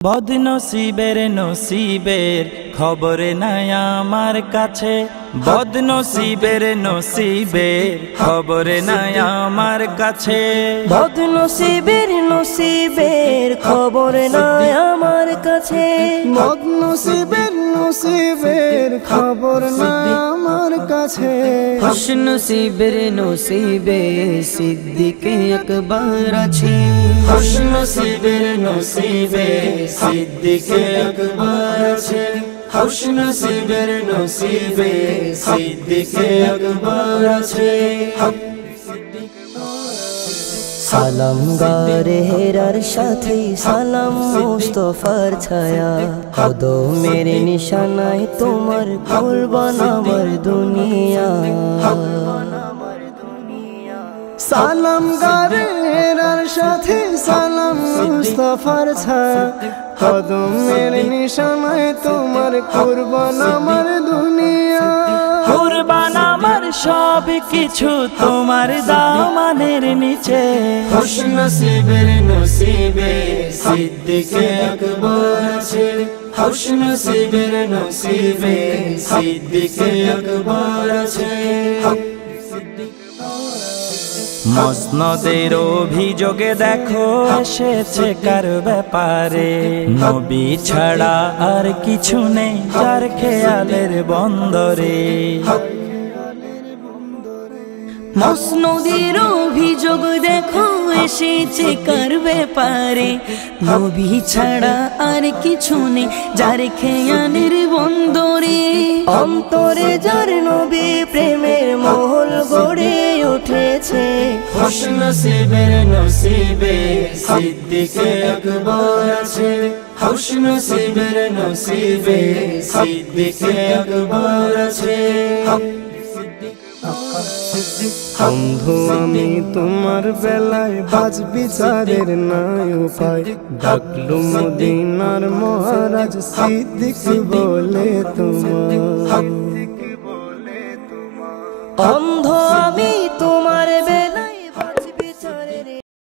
বদনসিবের নসিবের খবর নাই আমার কাছে, বদনসিবের নসিবের খবর নাই আমার কাছে, বদনসিবের নসিবের খবর নাই আমার কাছে, বদনসিবের নসিবের খবর নাই আমার কাছে। খুশনসিবের নসিবে সিদ্দিকে আকবর আছে, খুশনসিবের নসিবে সিদ্দিকে আকবর আছে, খুশনসিবের নসিবে সিদ্দিকে আকবর আছে। সালাম গারে হেরার সাথে সালাম মুস্তফার ছায়া, কদমের নিশানায় তোমার কুরবান আমার দুনিয়া। সালাম গারের সাথে সালাম মুস্তফার ছায়া, কদমের নিশানায় তোমার কুরবান আমার দুনিয়া। কুরবান আমার সব কিছু তোমার দামানের নিচে, খুশনসিবের নসিবে সিদ্দিকে আকবর আছে, খুশনসিবের নসিবে সিদ্দিকে আকবর আছে। মসনদের অভিযোগে দেখো এসেছে কার ব্যাপারে, নবী ছাড়া আর কিছু নেই যার খেয়ালের বন্দরে। মসনদের অভিযোগ দেখো এসেছে কার ব্যাপারে, নবী ছাড়া আর কিছু নেই যার খেয়ালের বন্দরে। অন্তরে যার নবী প্রেমের মহল গড়ে উঠেছে, খুশনসিবের নসিবে সিদ্দিকে আকবর আছে, খুশনসিবের নসিবে সিদ্দিকে আকবর আছে। অন্ধ আমি তোমার বেলায় বাজ বিচারের নাই উপায়, ডাকলু মদিনার মহারাজ সিদ্দিক বলে তোমার। অন্ধ